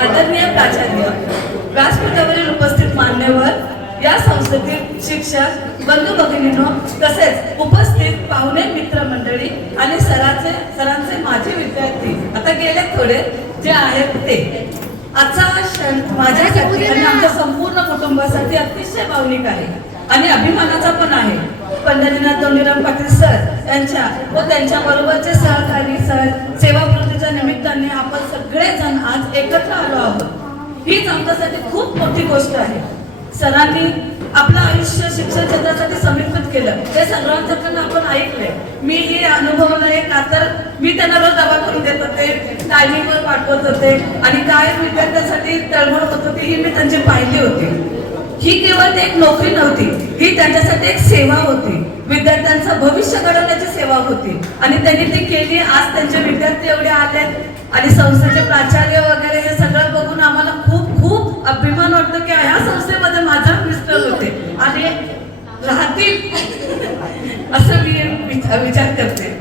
आदरणीय प्राचार्य, व्यासपीठावरील उपस्थित मान्यवर, या संस्थेतील शिक्षक बंधू भगिनींनो, तसेच उपस्थित पाहुणे मित्रमंडळी आणि सरांचे माझे विद्यार्थी आता गेले थोडे जे आहेत ते, आजचा हा क्षण माझ्यासाठी आणि आमच्या संपूर्ण कुटुंबासाठी अतिशय भावनिक आहे आणि अभिमानाचा पण आहे. पंढरीनाथ धोंडीराम पाटील सर यांच्या व त्यांच्या बरोबरचे सहकारी सर सेवावृत्तीच्या निमित्ताने आपण सगळेजण आज एकत्र आलो आहोत. हीच आमच्यासाठी खूप मोठी गोष्ट आहे. सरांनी आपलं आयुष्य शिक्षण क्षेत्रासाठी समर्पित केलं हे सर्वांच्याकडून आपण ऐकलंय. मी हे अनुभवलंय का तर मी त्यांना रोज डबा करून देत होते, टायमिंगवर पाठवत होते आणि काय विद्यार्थ्यांसाठी तळमळ होत होती ही मी त्यांची पाहिली होती. ही केवळ एक नोकरी नव्हती, ही त्यांच्यासाठी एक सेवा होती. विद्यार्थ्यांचं भविष्य घडवण्याची सेवा होती आणि त्यांनी ती केली. आज त्यांचे विद्यार्थी एवढे आले आणि संस्थेचे प्राचार्य वगैरे हे सगळं बघून आम्हाला खूप खूप अभिमान वाटतो की ह्या संस्थेमध्ये माझा मिस्टर होते आणि राहतील असं मी विचार करते.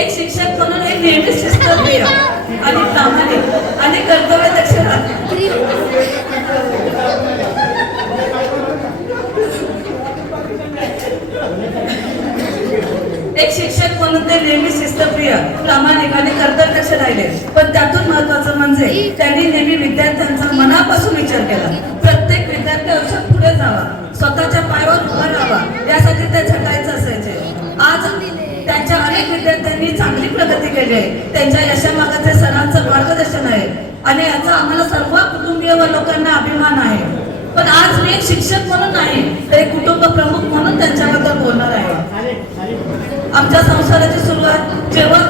एक शिक्षक म्हणून एक नेहमीच शिस्तप्रिय आणि प्रामाणिक आणि कर्तव्यदक्ष एक शिक्षक म्हणून ते नेहमी शिस्तप्रिय, प्रामाणिक आणि कर्तव्यदक्ष राहिले. पण त्यातून महत्वाचं म्हणजे त्यांनी नेहमी विद्यार्थ्यांचा मनापासून विचार केला. प्रत्येक विद्यार्थी आयुष्यात पुढे जावा, स्वतःच्या पायावर उभा राहावा यासाठी ते झटायचं असायचे. आज त्यांच्या अनेक विद्यार्थ्यांनी चांगली प्रगती केली आहे. त्यांच्या यशामागाचे सरांचं मार्गदर्शन आहे आणि याचा आम्हाला सर्व कुटुंबीय व लोकांना अभिमान आहे. पण आज मी एक शिक्षक म्हणून नाही तर एक कुटुंब प्रमुख म्हणून त्यांच्याबद्दल बोलणार आहे. आमच्या संसाराची सुरुवात जेव्हा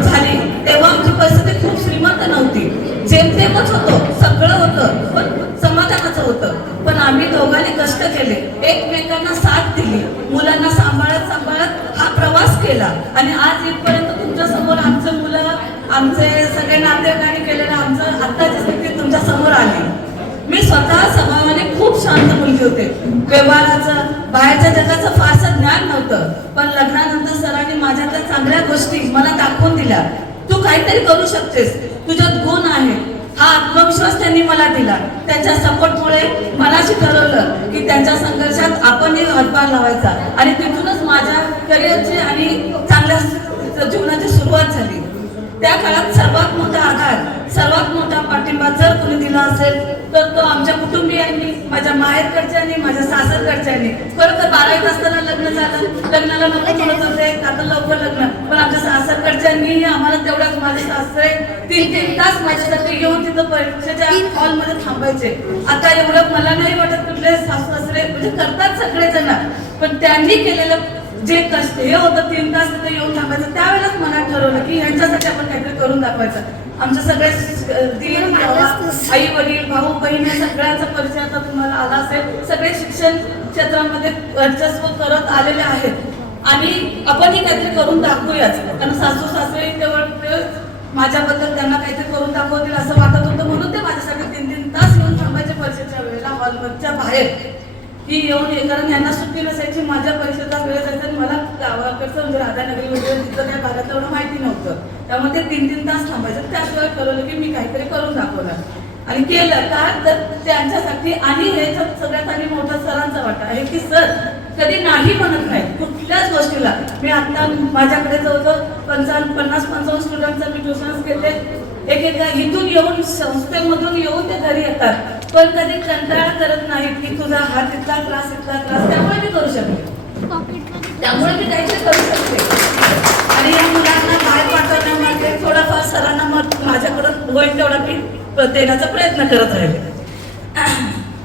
झाली तेव्हा आमची परिस्थिती खूप श्रीमंत नव्हती. जेमतेमच होतो, सगळं होतं पण समाधानाचं होतं. पण आम्ही दोघांनी कष्ट केले, एकमेकांना साथ दिली, मुलांना सांभाळत सांभाळत हा प्रवास केला आणि आज इथपर्यंत तुमच्या समोर आमचे मुलं, आमचे सगळे नातेवाईकांनी केलेलं आमचं आत्ताची स्थिती तुमच्या समोर आली. मी स्वतः स्वभावाने खूप शांत मुलगी होते. व्यवहाराचं, बाहेरच्या जगाचं फारसं ज्ञान नव्हतं. पण लग्नानंतर सरांनी माझ्यातल्या चांगल्या गोष्टी मला दाखवून दिल्या. तू काहीतरी करू शकतेस, तुझ्यात गुण आहे, हा आत्मविश्वास त्यांनी मला दिला. त्यांच्या सपोर्टमुळे मनाशी ठरवलं की त्यांच्या संघर्षात आपणही हातभार लावायचा आणि तिथूनच माझ्या करिअरची आणि चांगल्या जीवनाची सुरुवात झाली. त्या काळात सर्वात मोठा आधार, सर्वात मोठा पाठिंबा जर कुणी दिला असेल तर तो आमच्या कुटुंबियांनी, माझ्या माहेरकडच्यांनी, माझ्या सासरकडच्यांनी. खरं तर 12वीत असताना लग्न झालं, लग्नाला नको म्हणत होते का तर लवकर लग्न, पण आमच्या सासरकडच्यांनी आम्हाला तेवढाच, माझे सासरे 3-3 तास माझ्यासाठी येऊन तिथं परीक्षेच्या हॉलमध्ये थांबायचे. आता एवढं मला नाही वाटत कुठले सासरे म्हणजे करतात सगळेजण, पण त्यांनी केलेलं जे कष्ट हे होतं 3 तास तिथे येऊन थांबायचं. त्यावेळेस मनात ठरवलं की यांच्यासाठी आपण काहीतरी करून दाखवायचं. आमचे सगळे आई वडील, भाऊ बहीण या सगळ्यांचा परिचय आता तुम्हाला आला असेल. सगळे शिक्षण क्षेत्रामध्ये वर्चस्व करत आलेले आहेत आणि आपणही काहीतरी करून दाखवूयाच. कारण सासू सासरे तेवढे माझ्याबद्दल त्यांना काहीतरी करून दाखवतील असं वाटत होतं, म्हणून ते माझ्यासाठी 3-3 तास येऊन थांबायचे परीक्षेच्या वेळेला हॉलच्या बाहेर. ही येऊन कारण यांना सुट्टी नसायची, माझ्या परीक्षेचा वेळ जायचा आणि मला गावाकडचं म्हणजे राधानगरी वगैरे तिथं त्या भागात एवढं माहिती नव्हतं. त्यामुळे ते 3-3 तास थांबायचं. त्याशिवाय ठरवलं की मी काहीतरी करून दाखवणार आणि केलं. का तर त्यांच्यासाठी आणि ह्याच्यात सगळ्यात आणि मोठा सरांचा वाटा आहे की सर कधी नाही म्हणत नाही कुठल्याच गोष्टीला. मी आता माझ्याकडे जवळजवळ 50-55 स्टुडंटचं मी ट्युशन्स घेते. एक इथून येऊन संस्थेमधून येऊन ते घरी येतात, पण कधी कंटाळा करत नाहीत की तुझा हा तिथला क्लास इथला क्लास. त्यामुळे मी करू शकते, त्यामुळे मी काहीतरी करू शकते. आणि या मुलांना बाहेर पाठवण्यामध्ये थोडाफार सरांना मग माझ्याकडून होईल तेवढा मी देण्याचा प्रयत्न करत राहिले.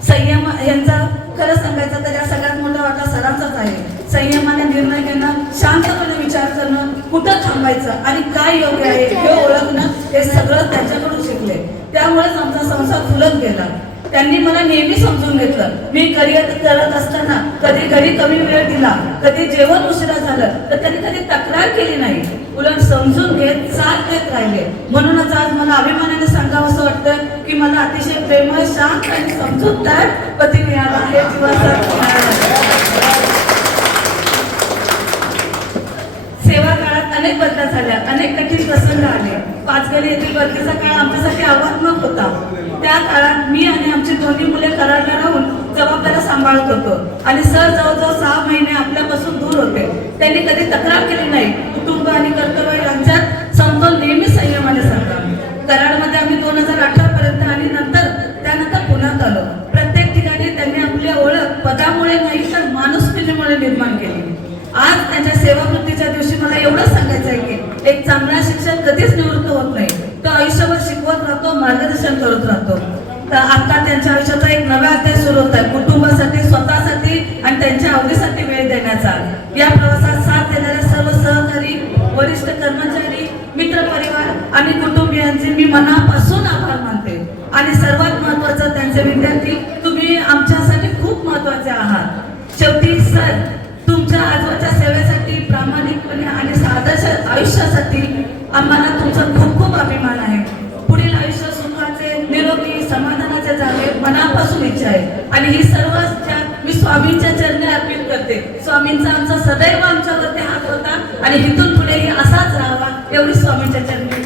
संयम यांचा खरं सांगायचं तर या सगळ्यात मोठा वाटा सरांचाच आहे. संयमाने निर्णय घेणं, शांतपणे विचार करणं, कुठं थांबायचं आणि काय योग्य आहे हे ओळखणं, हे सगळं त्यांच्याकडून शिकले. त्यामुळेच आमचा संसार फुलत गेला. त्यांनी मला नेहमी समजून घेतलं. मी करिअर करत असताना कधी घरी कमी वेळ दिला, कधी जेवण उशिरा झालं तर त्यांनी कधी तक्रार केली नाही. उलट समजून घेत, साथ देत राहिले. म्हणूनच आज मला अभिमानाने सांगावं असं वाटतं की मला अतिशय प्रेमळ, शांत आणि समजूतदार पती मिळाला आहे. सेवा काळात अनेक बदल झाल्या, अनेक कठीण प्रसंग आले. पाचगणी येथील भरतीचा काळ आमच्यासाठी आव्हानात्मक होता. होता. त्या काळात मी आणि आमची दोन्ही मुले कराडला राहून जबाबदाऱ्या सांभाळत होतो आणि सर जवळजवळ 6 महिने आपल्यापासून दूर होते. त्यांनी कधी तक्रार केली नाही. कुटुंब आणि कर्तव्य यांच्यात समतोल नेहमी संयमाने साधला. कराडमध्ये आम्ही 2018 पर्यंत आणि त्यानंतर पुण्यात आलो. प्रत्येक ठिकाणी त्यांनी आपली ओळख पदामुळे नाही तर माणुसकीमुळे निर्माण केली. आज त्यांच्या सेवावृत्तीच्या दिवशी मला एवढंच सांगायचं आहे की एक चांगला शिक्षक कधीच निवृत्त होत नाही. तो आयुष्यभर शिकवत राहतो, मार्गदर्शन करत राहतो. तर आता त्यांच्या आयुष्याचा एक नवा अध्याय सुरू होत आहे, कुटुंबासाठी, स्वतःसाठी आणि त्यांच्या आवडीसाठी वेळ देण्याचा. या प्रवासात साथ देणाऱ्या सर्व सहकारी, वरिष्ठ कर्मचारी, मित्रपरिवार आणि कुटुंबियांचे मी मनापासून आभार मानते. आणि सर्वात महत्त्वाचं त्यांचे विद्यार्थी, तुम्ही आमच्यासाठी खूप महत्त्वाचे आहात. शेवटी सर, तुमच्या आजवरच्या सेवेसाठी, प्रामाणिकपणे आणि आदर्श आयुष्यासाठी आम्हाला तुमचा खूप खूप अभिमान आहे. पुढील आयुष्य सुखाचे, निरोगी, समाधानाचे जावे मनापासून इच्छा आहे. आणि ही सर्व मी स्वामींच्या चरणी अर्पित करते. स्वामींचा आमचा सदैव आमच्यावरती हात होता आणि इथून पुढेही असाच राहावा एवढी स्वामींच्या चरणी